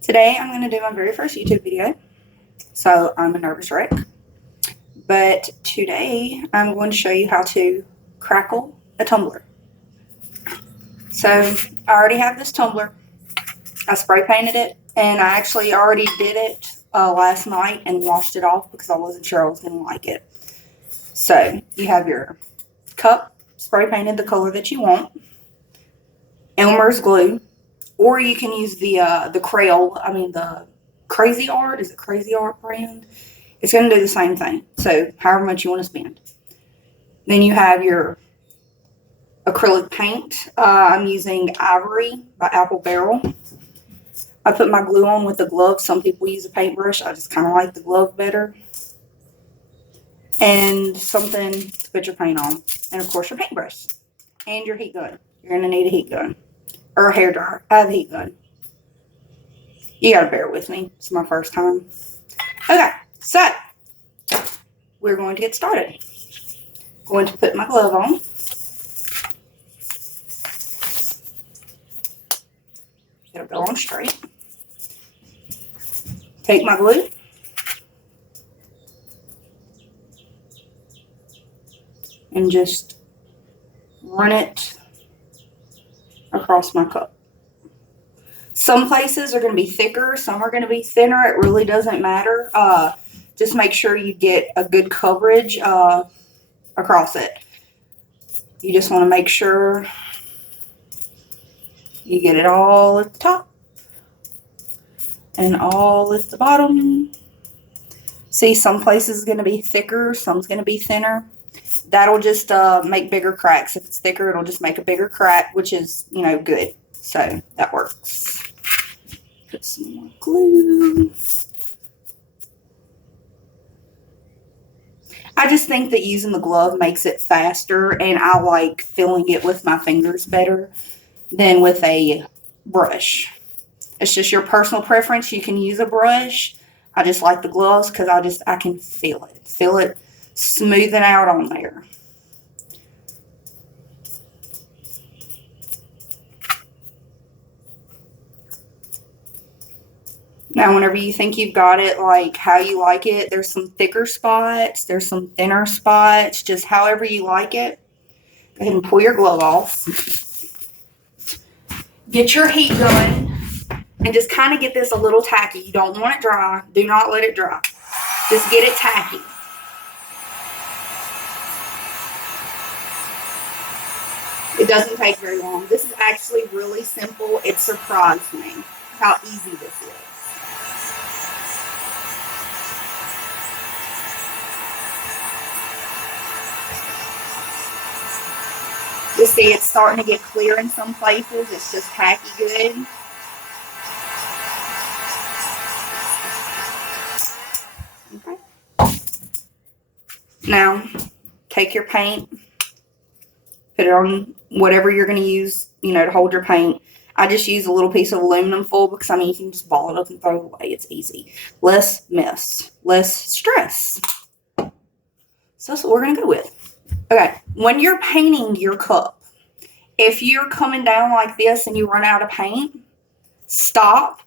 Today I'm going to do my very first YouTube video, so I'm a nervous wreck. But today I'm going to show you how to crackle a tumbler. So I already have this tumbler. I spray painted it, and I actually already did it last night and washed it off because I wasn't sure I was going to like it. So you have your cup spray painted the color that you want, Elmer's glue, or you can use the Crackle. The Crazy Art. Is it Crazy Art brand? It's going to do the same thing. So however much you want to spend. Then you have your acrylic paint. I'm using Ivory by Apple Barrel. I put my glue on with the glove. Some people use a paintbrush. I just kind of like the glove better. And something to put your paint on. And of course your paintbrush. And your heat gun. You're going to need a heat gun. Or a hairdryer. I have a heat gun. You got to bear with me. It's my first time. Okay, so we're going to get started. Going to put my glove on. It'll go on straight. Take my glue. And just run it across my cup. Some places are going to be thicker, some are going to be thinner. It really doesn't matter. Just make sure you get a good coverage across it. You just want to make sure you get it all at the top and all at the bottom. See, some places is going to be thicker, some's going to be thinner. That'll just make bigger cracks. If it's thicker, it'll just make a bigger crack, which is, good. So that works. Put some more glue. I just think that using the glove makes it faster, and I like filling it with my fingers better than with a brush. It's just your personal preference. You can use a brush. I just like the gloves because I can feel it smoothing out on there. Now, whenever you think you've got it like how you like it, there's some thicker spots, there's some thinner spots, just however you like it. Go ahead and pull your glove off. Get your heat gun and just kind of get this a little tacky. You don't want it dry. Do not let it dry. Just get it tacky. It doesn't take very long. This is actually really simple. It surprised me how easy this is. You see, it's starting to get clear in some places. It's just tacky good. Okay. Now, take your paint, put it on whatever you're going to use, to hold your paint. I just use a little piece of aluminum foil because, you can just ball it up and throw it away. It's easy. Less mess. Less stress. So that's what we're going to go with. Okay, when you're painting your cup, if you're coming down like this and you run out of paint, stop,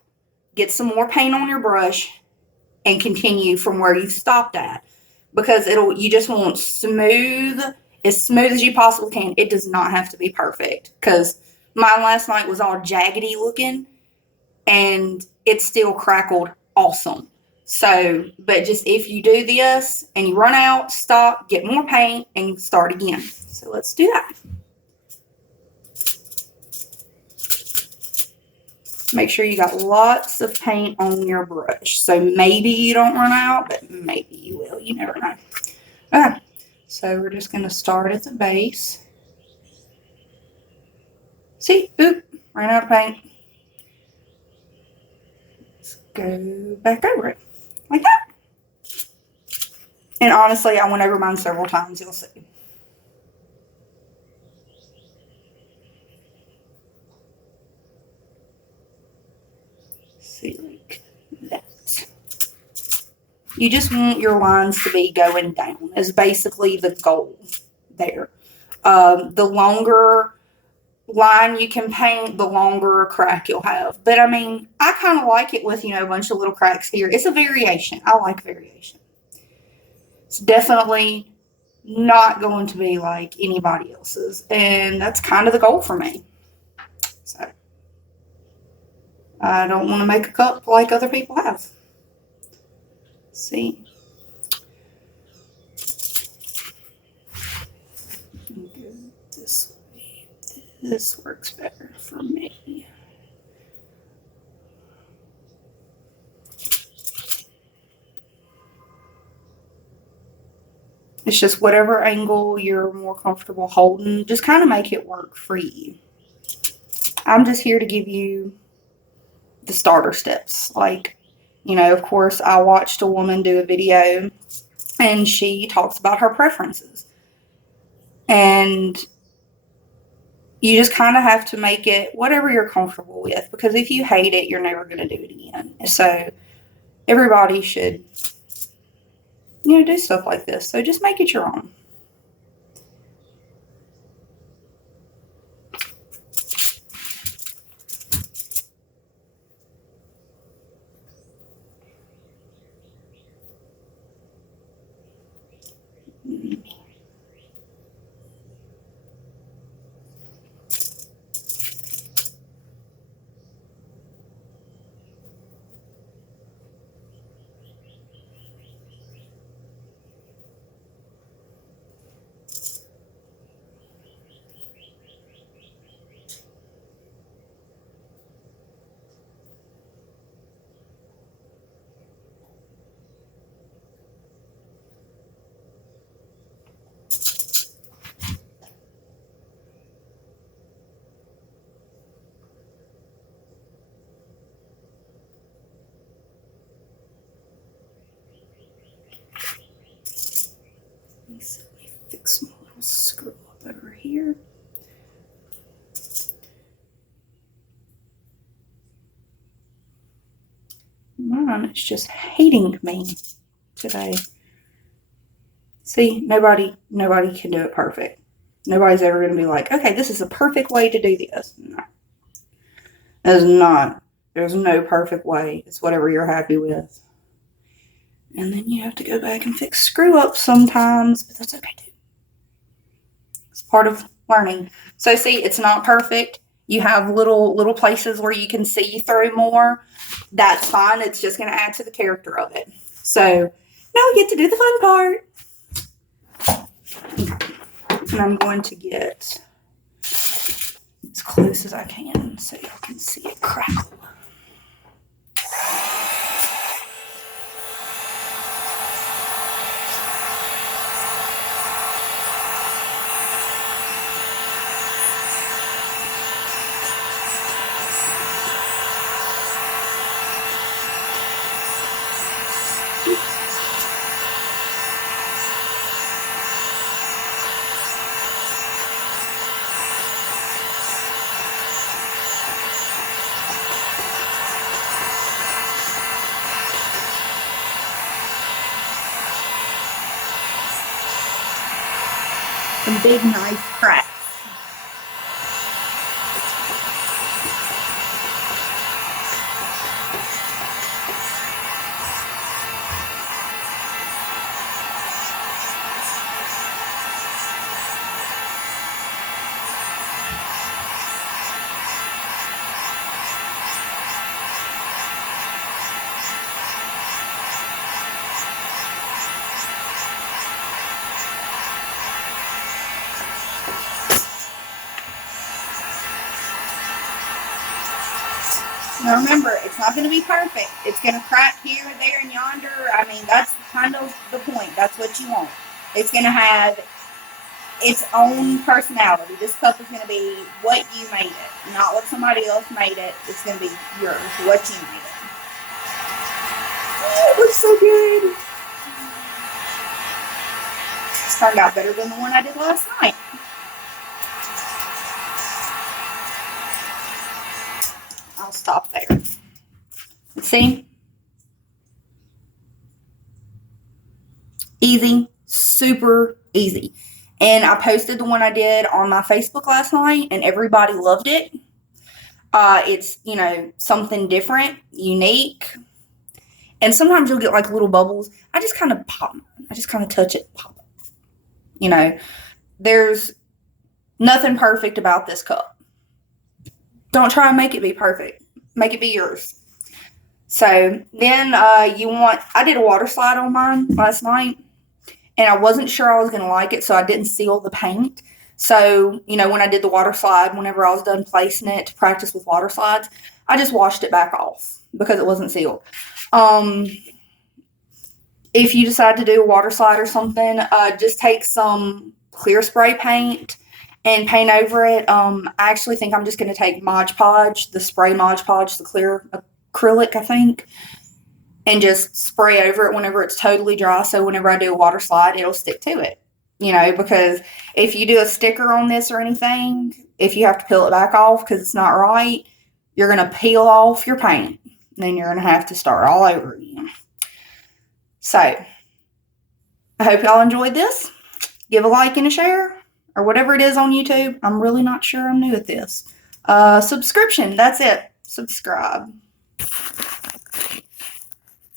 get some more paint on your brush, and continue from where you stopped at. Because you just want as smooth as you possibly can. It does not have to be perfect. Because mine last night was all jaggedy looking, and it still crackled awesome. So, but just if you do this and you run out, stop, get more paint, and start again. So let's do that. Make sure you got lots of paint on your brush. So maybe you don't run out, but maybe you will. You never know. Okay, so we're just going to start at the base. See, oop, ran out of paint. Let's go back over it. Like that. And honestly, I went over mine several times. You'll see. See, like that. You just want your lines to be going down. Is basically the goal there. The longer line you can paint, the longer crack you'll have. But I mean, I kind of like it with, a bunch of little cracks here. It's a variation. I like variation. It's definitely not going to be like anybody else's. And that's kind of the goal for me. So I don't want to make a cup like other people have. See? Go this way. This works better for me. It's just whatever angle you're more comfortable holding, just kind of make it work for you. I'm just here to give you the starter steps. Like, of course, I watched a woman do a video and she talks about her preferences. And you just kind of have to make it whatever you're comfortable with, because if you hate it, you're never going to do it again. So everybody should, do stuff like this. So just make it your own. Let me fix my little screw up over here. Mine is just hating me today. See, nobody can do it perfect. Nobody's ever going to be like, okay, this is a perfect way to do this. No. That is not. There's no perfect way. It's whatever you're happy with. And then you have to go back and fix screw ups sometimes, but that's okay too. It's part of learning. So see, it's not perfect. You have little places where you can see through more. That's fine. It's just going to add to the character of it. So now we get to do the fun part. And I'm going to get as close as I can so y'all can see it crackle. Some big, nice cracks. Now remember, it's not going to be perfect. It's going to crack here, there, and yonder. I mean, that's kind of the point. That's what you want. It's going to have its own personality. This cup is going to be what you made it, not what somebody else made it. It's going to be yours, what you made it. Oh, it looks so good. It's turned out better than the one I did last night. I'll stop there. See? Easy, super easy. And I posted the one I did on my Facebook last night, and everybody loved it. It's, you know, something different, unique. And sometimes you'll get like little bubbles. I just kind of pop. I just kind of touch it, pop it. You know, there's nothing perfect about this cup. Don't try and make it be perfect. Make it be yours. So then I did a water slide on mine last night, and I wasn't sure I was going to like it, so I didn't seal the paint. So, you know, when I did the water slide, whenever I was done placing it to practice with water slides, I just washed it back off because it wasn't sealed. If you decide to do a water slide or something, just take some clear spray paint and paint over it. I actually think I'm just going to take Mod Podge, the spray Mod Podge, the clear acrylic, I think, and just spray over it whenever it's totally dry. So whenever I do a water slide, it'll stick to it. You know, because if you do a sticker on this or anything, if you have to peel it back off because it's not right, you're going to peel off your paint. Then you're going to have to start all over again. So, I hope y'all enjoyed this. Give a like and a share, or whatever it is on YouTube. I'm really not sure. I'm new at this. Subscription. That's it. Subscribe.